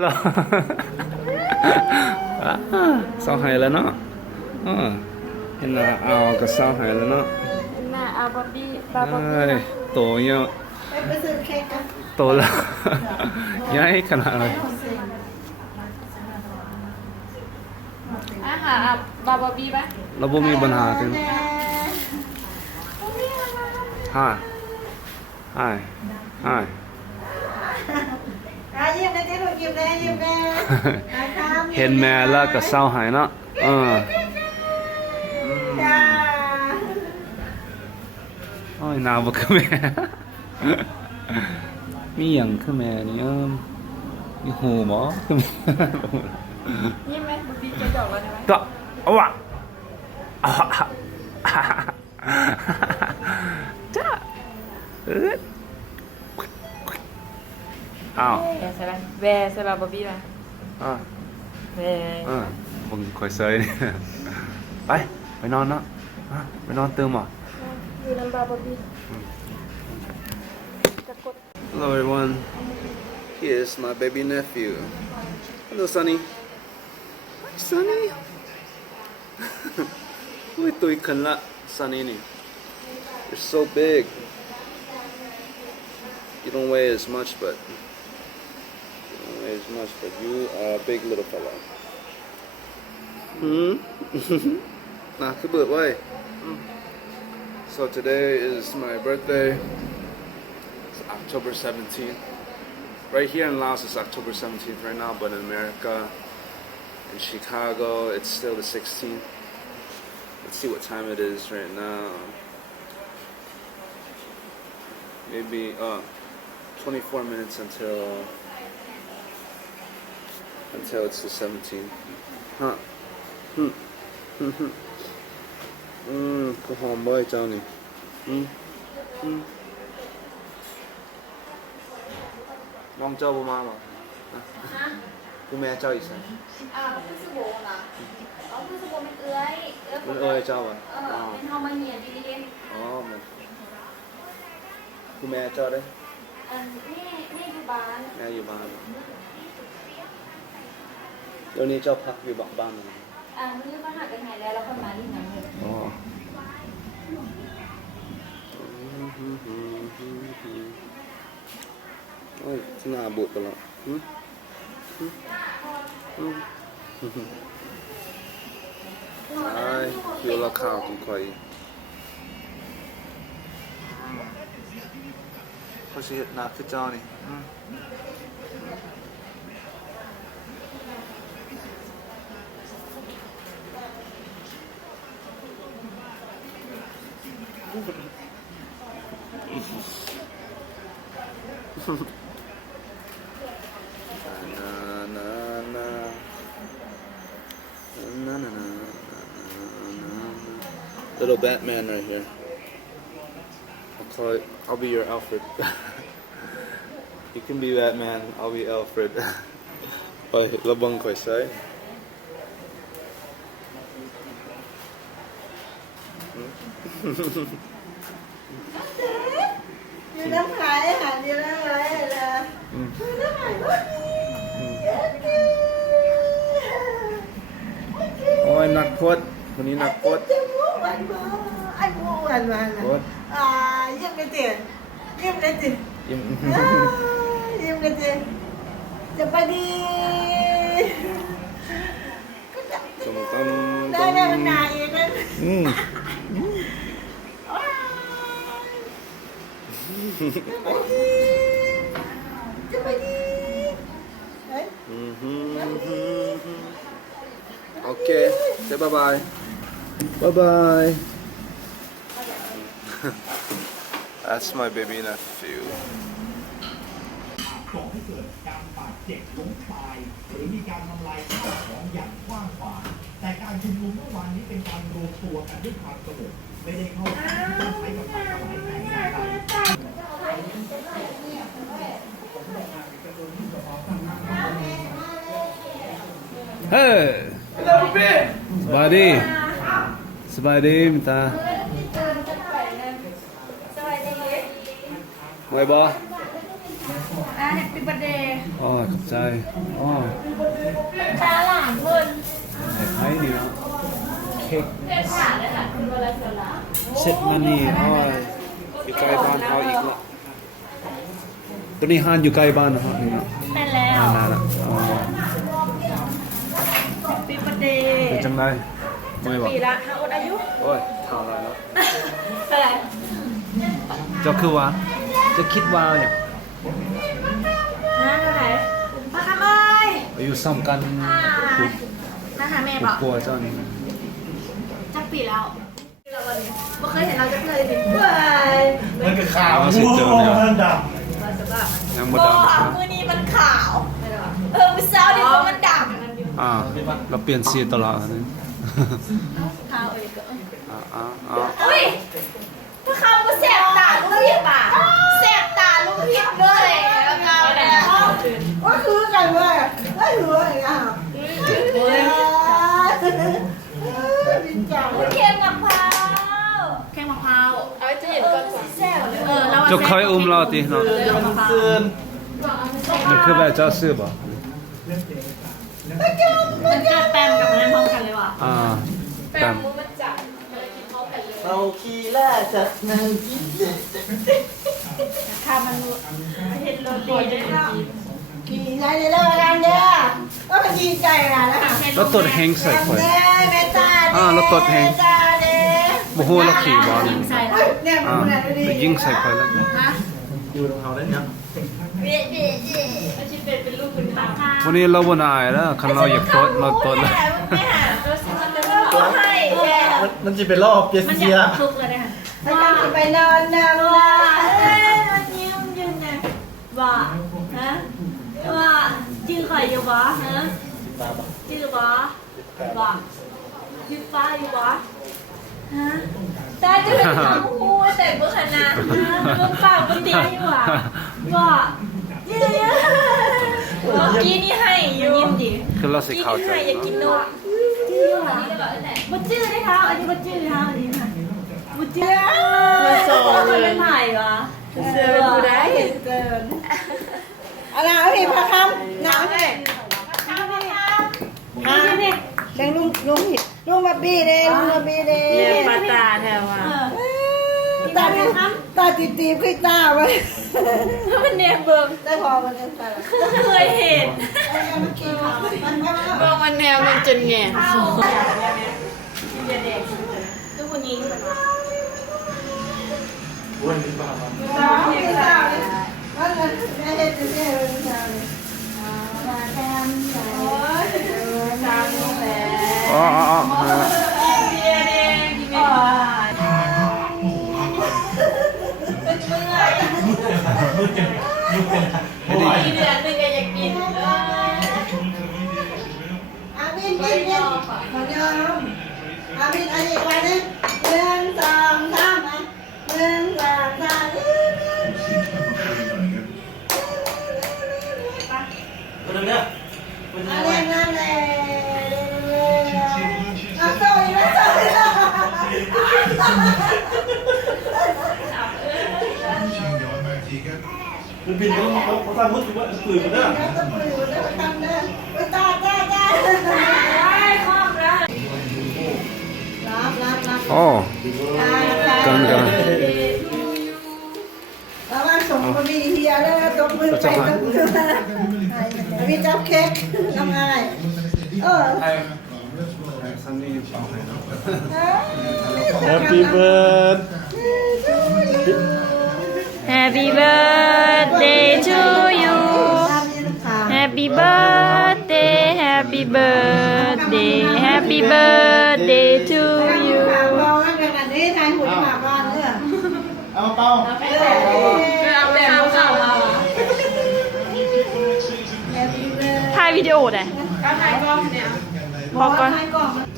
เหรออ่าเศร้าหายแล้วเนาะอ่าเห็นหน้าเอาก็เศร้าหายแล้วเนาะหน้า อาบอบบี้บาบอบเอ้บี้ยโตเยอะไปซื้อเค้กกันโตแล้วย้ายขนาดเลยอาหารบาบอบบี้ปะเราบ่มีปัญหากันฮะฮะฮะอะยิ้มเลยเจ๊หนูยิ้มเลยยิ้มเลยนะครับเห็นแม่แล้วก็เศร้าหายเนาะเออจ้าโอ้ยหนาวบ่คือแม่ มีหยังคือแม่นี่เอิ้มมีหูบ่คือแม่ยิ้มไหมบอบบี้จะจอกแล้วได้ไหมก็เอาวะจ้าเอ้ย อ้าว แวใช่ไหมแวใช่บาบอบบี้ปะ อ่า แว เออผมคอยเซยนี่ ไป ไปนอนเนาะอ่ะไปนอนเติมอ่ะ อยู่น้ำบาบอบบี้จะกด Hello everyone here's my baby nephew Hello Sunny Hi Sunny โอ้ยตุยขึ้นละ Sunny นี่ You're so big You don't weigh as much but You don't weigh as much, but you are a big little fella. Hmm? nah, good way. Hmm. So today is my birthday. It's October 17th. Right here in Laos, it's October 17th right now, but in America, in Chicago, it's still the 16th. Let's see what time it is right now. Maybe uh, 24 minutes until until it's the 17th. Huh? Hmm. Hmm. Hmm. Hmm. Go home, boy, Johnny. Hmm. Hmm. น้องเจ้าบ่มาบ่อะคุณแม่เจ้าอีกไสอ่ามันคือสบู่นะอ๋อคือสบู่มันเอื้อยเอื้อยมันเอ้ยเจ้าอะเออ๋ออเป็นเฮามาเหียนดีเด่นอ๋อมันคุณแม่เจ้าได้อันนี่นี่อยู่บ้านแม่อยู่บ้านเดี๋ยวนี้เจ้าพักอยู่บ้านบ้านไหนอ่ามันอยู่บ้านหากันหายแล้วแล้วคนมาที่ไหนเนี่ยอ๋อโอ้ยหน้าบูดไปแล้วหึหึหึหึไอ้คิวราคาของข่อยเขาสิเฮ็ดหน้าคือเจ้านี่ Little Batman right here. I'll call it. I'll be your Alfred. you can be Batman. I'll be Alfred. ไประบังข่อยใส่อยู่ น้ำขายอาหารอยู่น้ำขายอะไรอยู่น้ำขายรถดีโอ้ยนักพดคนนี้นักพดจะมูหวานมาไอ้มูหวานมาพดอ่ายิ้มกันเตี๋ยยิ้มกันเตี๋ยยิ้มอ่ายิ้มกันเตี๋ยจะไปดีตรงต้นได้ได้มันนายเองนะ อืมจะไปดีเฮ้ย Okay, say bye bye. Bye bye. That's my baby nephew. ก่อให้เกิดการบาดเจ็บล้มตายหรือมีการทำลายข้าวของอย่างกว้างขวางแต่การชุมนุมเมื่อวานนี้เป็นการรวมตัวกันด้วยความสงบไม่ได้ เฮ้ยสบายดีสบายดีมิตาสวัสดีไว้บ่อะแฮปปี้เบอร์เดย์อ๋อขอบใจอ๋อตาหลานเพิ่นไอ้นี่เนาะ เค้กเพื่อนขาได้หลานคนละเท่าละเซ็ตมันนี่อ๋ออยู่ใกล้บ้านเขาอีกละตัวนี้ห้านอยู่ใกล้บ้านนะครับนี่เนาะแม่นแล้วห้านนั่นน่ะอ๋อแฮปปี้เบอร์เดย์เป็นจังไดไม่บอกปีละห้าอดอายุโอ้ยเท่าไรแล้วเท่าไหร่เจ้าคือว่าจะคิดว่าเนี่ยห้าเท่าไหร่มาคำเอ้ยอายุซ้ำกันอ่ามาหาแม่บอกกลัวเจ้านี่ จักปีแล้วเราวันนี้ไม่เคยเห็นเราจะเคยดิเว้ยมันก็ขาวสิเจอเนี่ยมันดยังบ่ก็ดำครับมือนี้มันขาวเออมือเช้านี่เพราะมันดอ่าเราเปลี่ยนสีตลอดนี่เท้าเอ้ยก็อ่าอ่าอ่าำอุ้ยถ้าคำก็แสบตาลูกพิษป่ะแสบตาลูกพิษเลยแล้วก็เนี่ยว่าคือกันเว้ยไม่รู้อะไรอะเฮ้ยดีจัง เค็มกับพร้าว แข้งมะพร้าว เอาไว้จะเห็นก่อนแสบ เลยเอยอุ้มเราติเนาะเตือนคือแบบเจ้าซื้อบ่มันเกิดแปมกับมันพร้อมกันเลยว่ะอ่าแปมมันจับเลยกินเขากันเลยเอาขี้แร่จากนางกินค่ะมันเห็นรตีด้วยค่ะขี่ใจในเรื่องกันเด้อก็มันดีใจนะนะคะแล้วตัวแฮงใส่ข่อยเด้เมตาอ่าแล้วตดแฮงเมตาเด้บ่ฮู้เราขี่บ่ยินี่งใส่ เฮ้ยเนี่ยอ่ามันดูดิไปยิงใส่ข่อยแล้วฮะอยู่ตรงเขาได้ยังเบียดเบียดเบียดมันจะเป็นเป็นลูกคุณตาค่ะวันนี้เราบ่นายแล้วคันเราอยากตดเราตดแล้วไม่หาตัวสิมันจะตัวให้แกมันจะเป็นรอบเปียมันเซีอยยากทุกเลยนะคะไม่ต้องไปนอนนำว่าละเอ้ยมันยิ้มยืนนะว่าฮะว่าชื่อใครอยู่วะฮะชื่อวะว่าชื่อฟ้าอยู่วะฮะ ตาจะเป็นทำคู่แต่เมื่อขนาดมันปากมันตีอยู่วะว่าเย้เย้เมื่อกี้นี่ให้อยู่ยิ้มดิคือเราสิกี้เข้านี่ใจให้อยากินนมชื่อวะมันชื่อได้เท้าอันนี้มันชื่อเท้าอันนี้ค่ะมันชื่อมันโซ่เลยมันถ่ายวะเดินดูได้เดินอะไรพี่พาคำหนาวไหมฮะนี่เลี้ยงลุงลุงผิดลุงมาบี้เด้ลุงมาบี้เด้ปาตาแถวอะตาตีตาตีตีขึ้นตาไว้มันเนี่ยเบิ่งได้พอมันจะใส่เคยเห็นมันกินข้าวมันก็เบิ่งมันแนวมันจนแง่ทุกคนยิงสาวกินข้าวเลยมัน ขอยอมอามินอันนี้วันนี้หนึ่งสองสามอะหนึ่งสองสามตัวนี้อะไรนั่นเลยเอาโซ่อีกแล้วโซ่อีกแล้วมันบินเขาเขาทำมุดอยู่ว่าตื่นมาเด้อแล้วก็ปืนแล้วก็ทำเด้อไปตาตาตา อ๋อกันกันแล้วมันส่งคนดีเฮียแล้วตบมือไปตบมือมาพี่จับเค้กทำไงเออซันนี่เป่าให้เนาะแฮปปี้เบิร์ด Happy birthday to you Happy birthday Happy birthday Happy birthday to you ถามเราว่าขนาดนี้ทายหุ่นถามบ้านเนี่ยเอาเป้าเอาไปทำข่าวมาถ่ายวิดีโอได้พอก่อน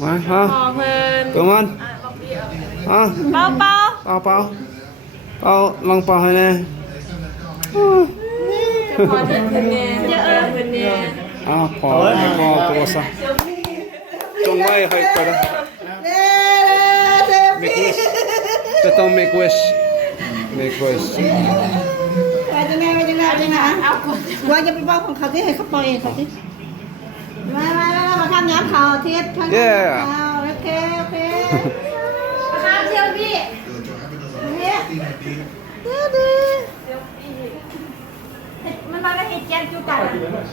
มาฮะพอเพิ่นเปิดมันอะเป้าเป้าเป่าเป่าเป่าลองเป่าให้แน่พอเพิ่นเพิ่นเนี่ยเยอะเออเพิ่นเนี่ ยอะพอพอตัวซะจงไว้ให้ตัวละเด้เด้ make พี่ wish จะต้อง make wish make wish ไปจังไงไปจังไงไปจังไงว่าจะไปบอกของเขาที่ให้เขาปล่อยเองเขาที่มามามามาทำย้ำเขาเทียบทำย้ำเขาโอเคโอเคข้ามเที่ยวพี่เนี่ยเดี๋ยวดิมันมาก็เห็ดแกนจุกัน